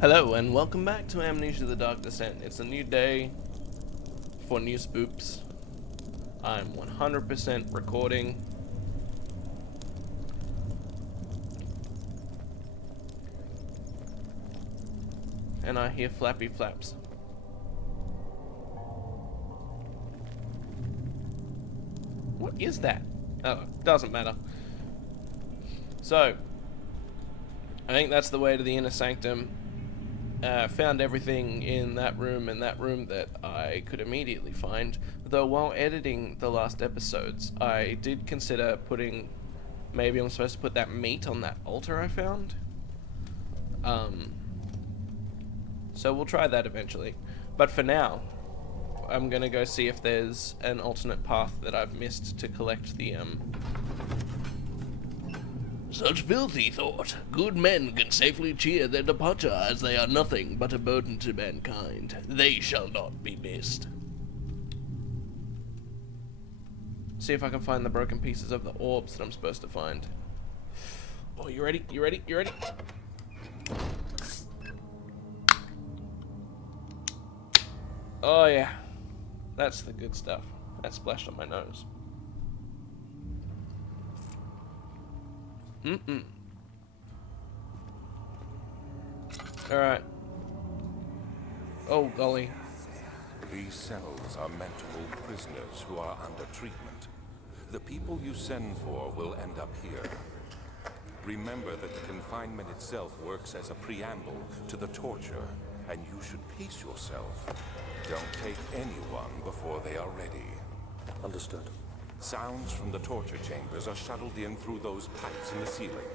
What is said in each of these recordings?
Hello and welcome back to Amnesia the Dark Descent. It's a new day for new spoops. I'm 100% recording. And I hear flappy flaps. What is that? Oh, doesn't matter. So, I think that's the way to the inner sanctum. Found everything in that room that I could immediately find. Though while editing the last episodes, I did consider putting... Maybe I'm supposed to put that meat on that altar I found. So we'll try that eventually. But for now, I'm gonna go see if there's an alternate path that I've missed to collect the, Such filthy thought. Good men can safely cheer their departure, as they are nothing but a burden to mankind. They shall not be missed. See if I can find the broken pieces of the orbs that I'm supposed to find. Oh, you ready? You ready? You ready? Oh yeah. That's the good stuff. That splashed on my nose. Alright. Oh, golly. These cells are meant to hold prisoners who are under treatment. The people you send for will end up here. Remember that the confinement itself works as a preamble to the torture, and you should pace yourself. Don't take anyone before they are ready. Understood. Sounds from the torture chambers are shuttled in through those pipes in the ceiling.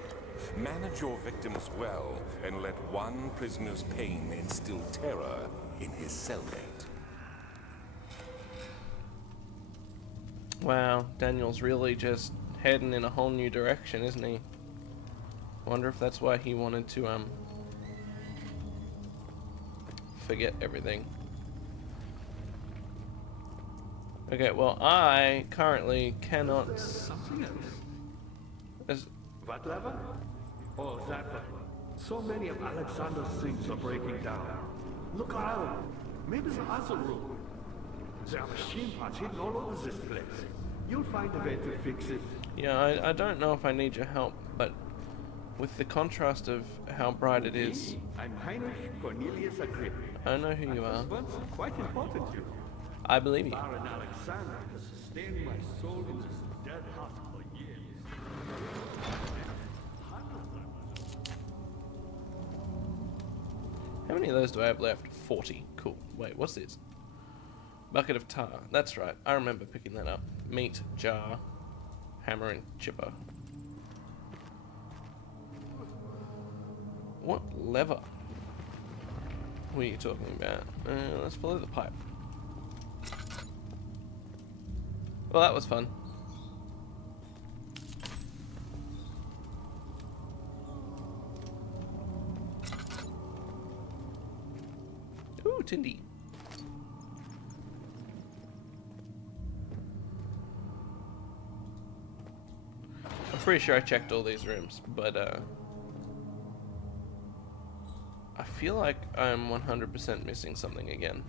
Manage your victims well, and let one prisoner's pain instill terror in his cellmate. Wow, Daniel's really just heading in a whole new direction, isn't he? Wonder if that's why he wanted to, forget everything. Okay, well, I currently cannot... Something else. As, What lever? Oh, that one. So many of Alexander's things are breaking down. Look around. Maybe the other room. There are machine parts hidden all over this place. You'll find a way to fix it. yeah, I don't know if I need your help, but with the contrast of how bright it is, I'm Heinrich Cornelius Agrippa. I know who you are. Once quite important to you. I believe you. Baron Alexander has sustained my soul in this dead heart for years. How many of those do I have left? 40. Cool. Wait, what's this? Bucket of tar. That's right. I remember picking that up. Meat, jar, hammer and chipper. What lever? What are you talking about? Let's follow the pipe. Well, that was fun. Ooh, Tindy. I'm pretty sure I checked all these rooms, but I feel like I'm 100% missing something again.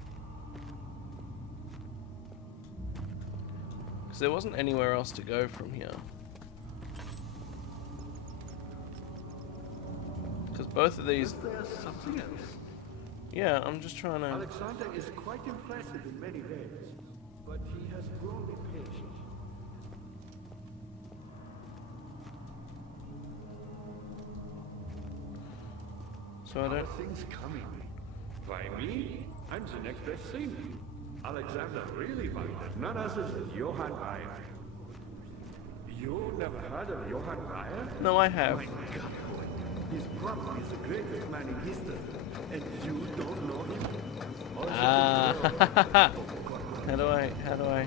Because there wasn't anywhere else to go from here. Because both of these... Is there something else? Yeah, I'm just trying to... Alexander is quite impressive in many ways, but he has grown impatient. So I don't... Things coming. Why me? I'm the next best thing. Alexander really wanted none other than Johann Reyer. You never heard of Johann Reyer? No, I have. My God, boy. He's probably the greatest man in history, and you don't know him? Ah, how do I...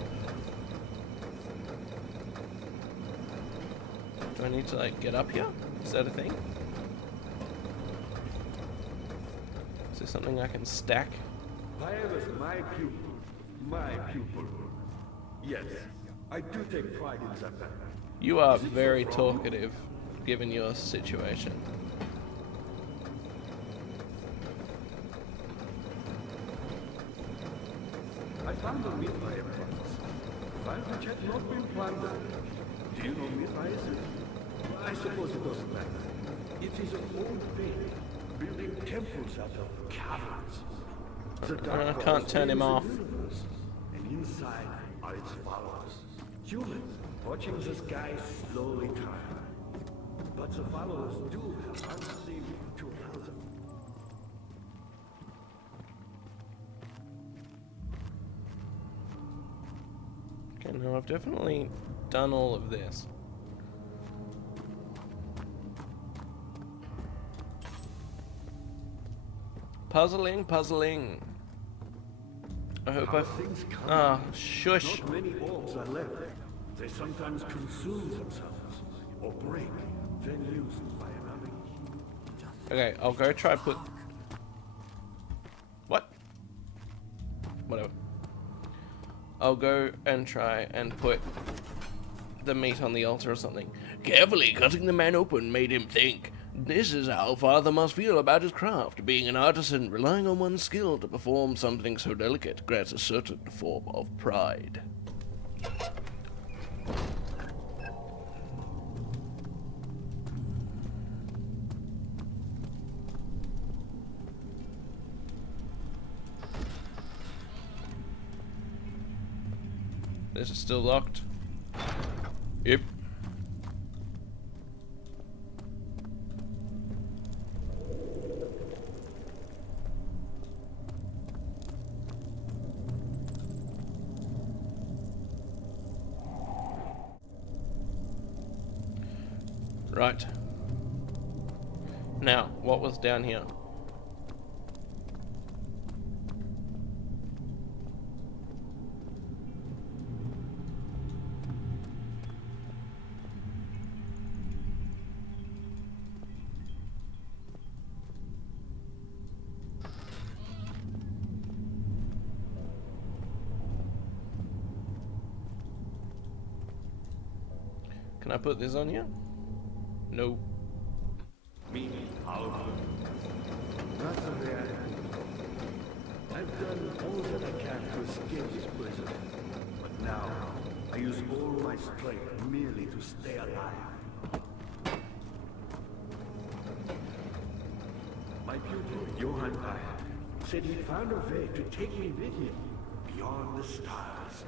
Do I need to, like, get up here? Is that a thing? Is there something I can stack? Reyer was my pupil. My pupil. Yes, I do take pride in that fact. You are very talkative, given your situation. I found a Mithraeus once. Find which had not been plundered. Do you know Mithraeus? I suppose it doesn't matter. It is an old faith, building temples out of caverns. I can't turn him off. And inside are its followers. Humans watching the sky slowly turn. But the followers do have unseen to allow them. Okay, now I've definitely done all of this. Puzzling, puzzling. I hope I... Ah, shush. Not many orbs are left. They sometimes consume themselves, or break, then used by another. Okay, I'll go try put... What? Whatever. I'll go and try and put the meat on the altar or something. Carefully cutting the man open made him think. This is how Father must feel about his craft. Being an artisan, relying on one's skill to perform something so delicate grants a certain form of pride. This is still locked. Yep. Right. Now, what was down here? Can I put this on you? No. Me, powerful. Not so bad. I've done all that I can to escape this prison. But now, I use all my strength merely to stay alive. My pupil, Johann Weyer, said he found a way to take me with him beyond the stars.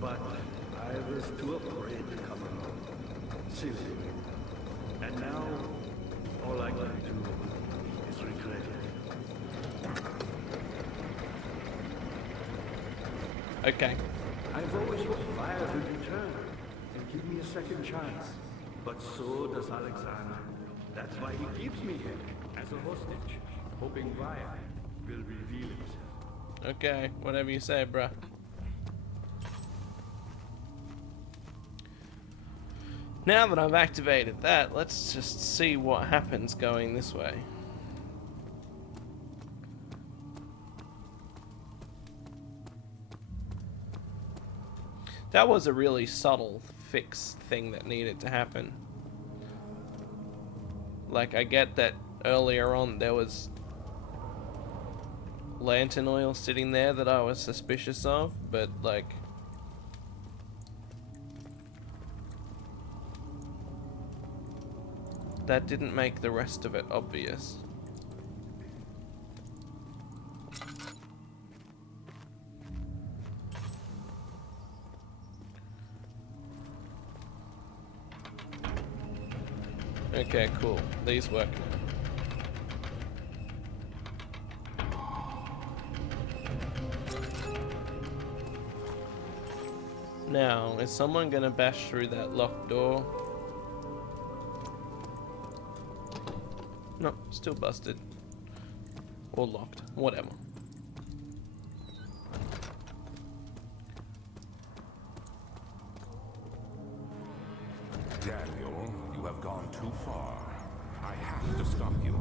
But I was too afraid to come alone. Seriously. And now, all I can do is regret it. Okay. I've always hoped Fire would return and give me a second chance. But so does Alexander. That's why he keeps me here, as a hostage, hoping Fire will reveal himself. Okay, whatever you say, bruh. Now that I've activated that, let's just see what happens going this way. That was a really subtle fix thing that needed to happen. Like, I get that earlier on there was lantern oil sitting there that I was suspicious of, but like... that didn't make the rest of it obvious. Okay, cool. These work now. Now, is someone gonna bash through that locked door? No, still busted. Or locked. Whatever. Daniel, you have gone too far. I have to stop you.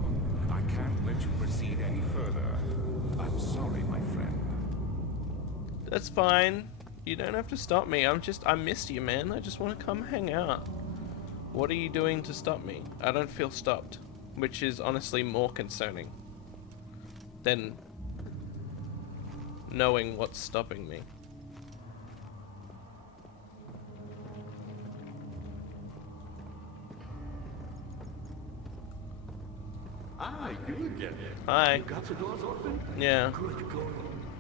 I can't let you proceed any further. I'm sorry, my friend. That's fine. You don't have to stop me. I missed you, man. I just want to come hang out. What are you doing to stop me? I don't feel stopped. Which is honestly more concerning than knowing what's stopping me. Ah, you again. Hi. You got the doors open? Yeah, Good going.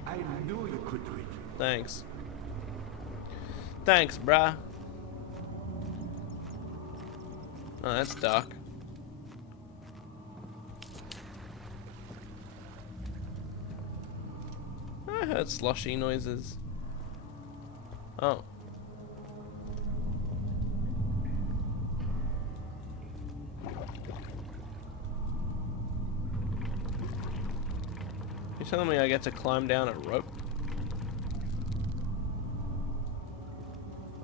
I knew you could do it. thanks. Thanks, bruh. Oh, that's dark. I heard sloshy noises. Oh. You telling me I get to climb down a rope?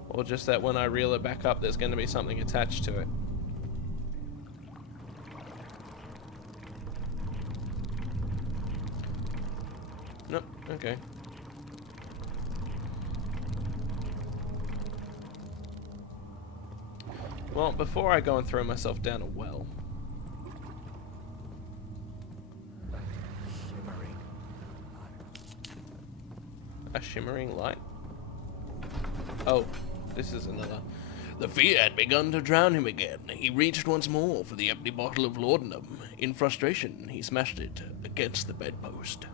Or just that when I reel it back up, there's going to be something attached to it? Nope, okay. Well, before I go and throw myself down a well. A shimmering light? Oh, this is another. The fear had begun to drown him again. He reached once more for the empty bottle of laudanum. In frustration, he smashed it against the bedpost.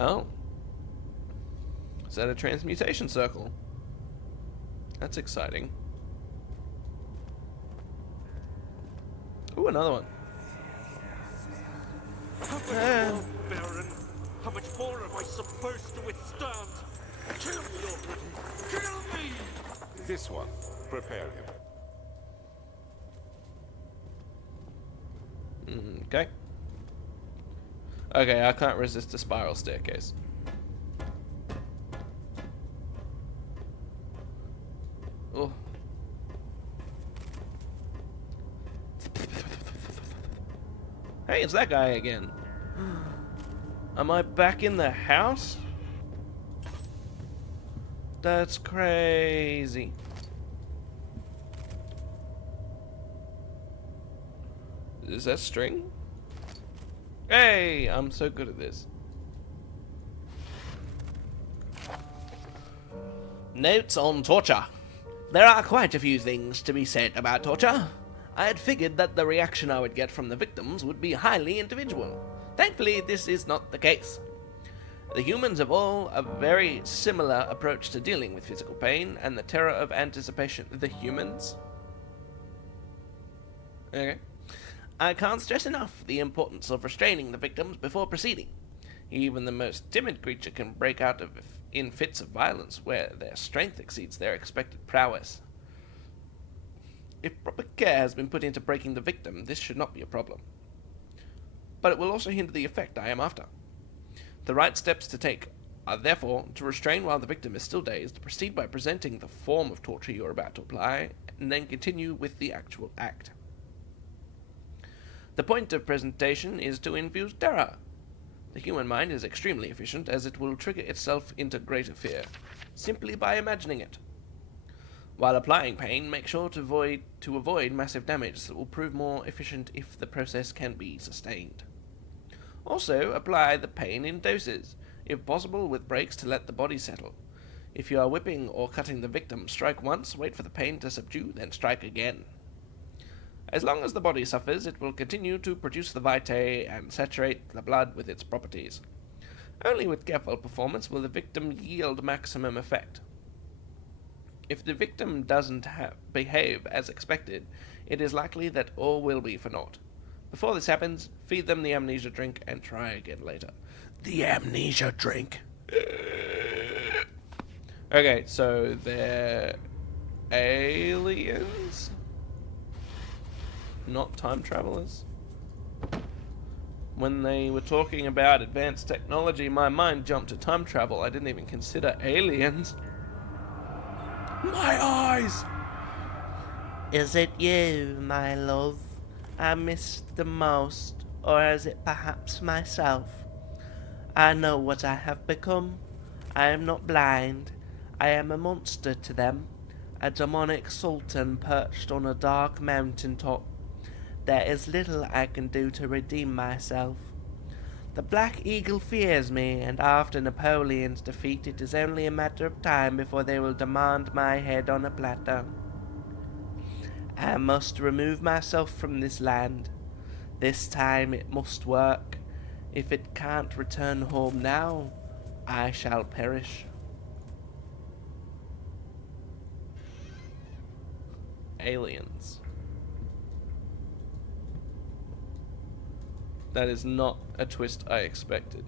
Oh. Is that a transmutation circle? That's exciting. Ooh, another one. Baron, how much more am I supposed to withstand? Kill me already! Kill me! This one. Prepare him. Okay. Okay, I can't resist a spiral staircase. Oh. Hey, it's that guy again. Am I back in the house? That's crazy. Is that string? Hey, I'm so good at this. Notes on torture. There are quite a few things to be said about torture. I had figured that the reaction I would get from the victims would be highly individual. Thankfully, this is not the case. The humans have all a very similar approach to dealing with physical pain and the terror of anticipation. The humans? Okay. I can't stress enough the importance of restraining the victims before proceeding. Even the most timid creature can break out in fits of violence where their strength exceeds their expected prowess. If proper care has been put into breaking the victim, this should not be a problem. But it will also hinder the effect I am after. The right steps to take are therefore to restrain while the victim is still dazed, proceed by presenting the form of torture you are about to apply, and then continue with the actual act. The point of presentation is to infuse terror. The human mind is extremely efficient, as it will trigger itself into greater fear, simply by imagining it. While applying pain, make sure to avoid massive damage that will prove more efficient if the process can be sustained. Also, apply the pain in doses, if possible with breaks to let the body settle. If you are whipping or cutting the victim, strike once, wait for the pain to subdue, then strike again. As long as the body suffers, it will continue to produce the vitae and saturate the blood with its properties. Only with careful performance will the victim yield maximum effect. If the victim doesn't behave as expected, it is likely that all will be for naught. Before this happens, feed them the amnesia drink and try again later. The amnesia drink. Okay, so they're aliens? Not time travelers? When they were talking about advanced technology, my mind jumped to time travel. I didn't even consider aliens. My eyes! Is it you, my love, I missed the most, or is it perhaps myself? I know what I have become. I am not blind. I am a monster to them, a demonic sultan perched on a dark mountain top. there is little I can do to redeem myself. The Black Eagle fears me, and after Napoleon's defeat it is only a matter of time before they will demand my head on a platter. I must remove myself from this land. This time it must work. If it can't return home now, I shall perish. Aliens. That is not a twist I expected.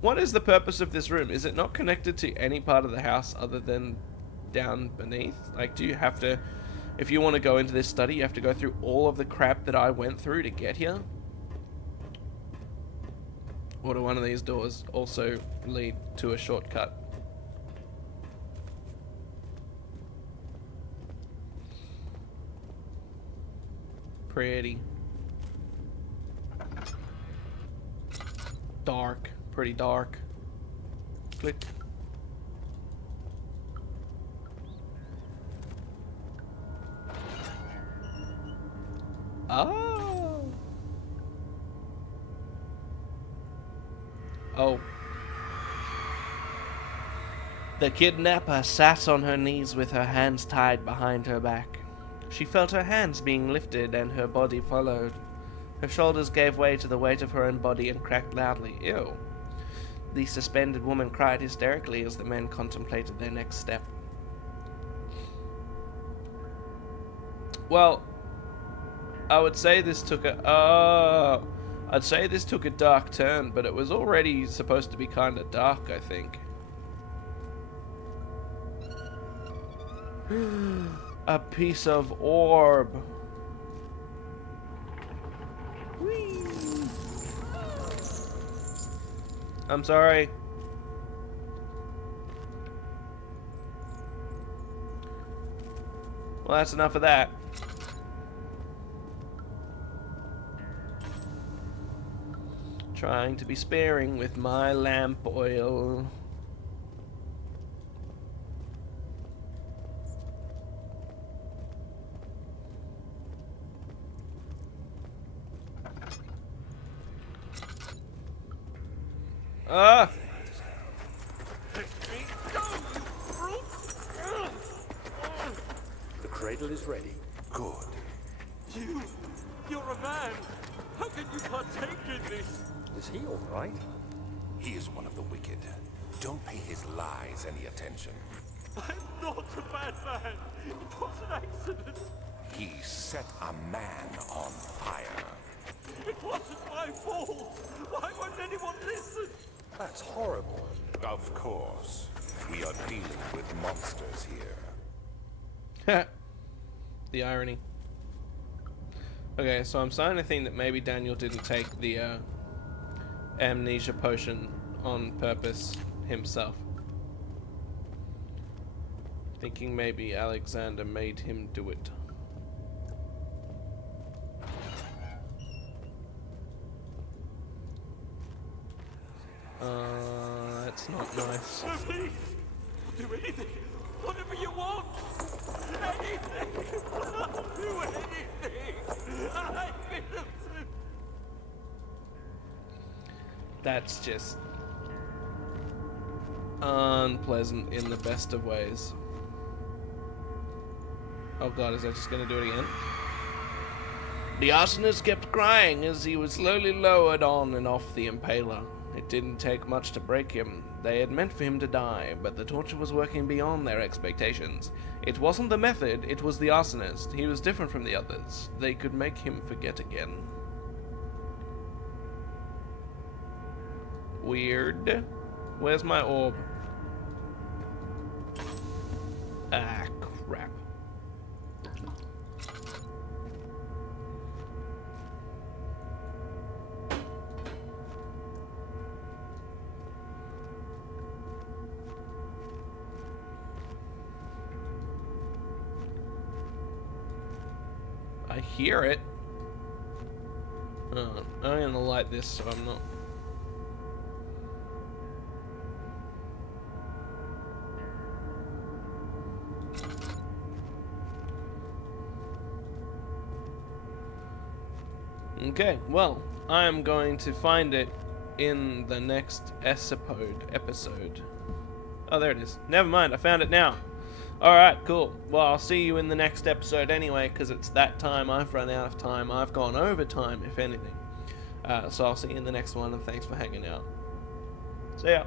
What is the purpose of this room? Is it not connected to any part of the house other than down beneath? Like, do you have to, if you want to go into this study, you have to go through all of the crap that I went through to get here? Or do one of these doors also lead to a shortcut? Pretty. Dark. Pretty dark. Click. Oh. Oh. The kidnapper sat on her knees with her hands tied behind her back. She felt her hands being lifted and her body followed. Her shoulders gave way to the weight of her own body and cracked loudly. Ew. The suspended woman cried hysterically as the men contemplated their next step. Well, I would say this took a... I'd say this took a dark turn, but it was already supposed to be kind of dark, I think. A piece of orb. Whee! I'm sorry. Well, that's enough of that. Trying to be sparing with my lamp oil. Ah! The cradle is ready. Good. You're a man. How can you partake in this? Is he all right? He is one of the wicked. Don't pay his lies any attention. I'm not a bad man. It was an accident. He set a man on fire. It wasn't my fault. Why won't anyone listen? That's horrible. Of course. We are dealing with monsters here. The irony. Okay, so I'm starting to think that maybe Daniel didn't take the amnesia potion on purpose himself. Thinking maybe Alexander made him do it. That's not nice. No, please. I'll do anything. Whatever you want. Anything. I'll do anything. I'm innocent. That's just unpleasant in the best of ways. Oh god, is that just gonna do it again? The arsonist kept crying as he was slowly lowered on and off the impaler. It didn't take much to break him. They had meant for him to die, but the torture was working beyond their expectations. It wasn't the method, it was the arsonist. He was different from the others. They could make him forget again. Weird. Where's my orb? Ah, crap. I hear it. I'm gonna light this so I'm not... Okay, well, I am going to find it in the next episode. Oh, there it is. Never mind, I found it now. Alright, cool. Well, I'll see you in the next episode anyway, because it's that time. I've run out of time. I've gone over time, if anything. So I'll see you in the next one, and thanks for hanging out. See ya.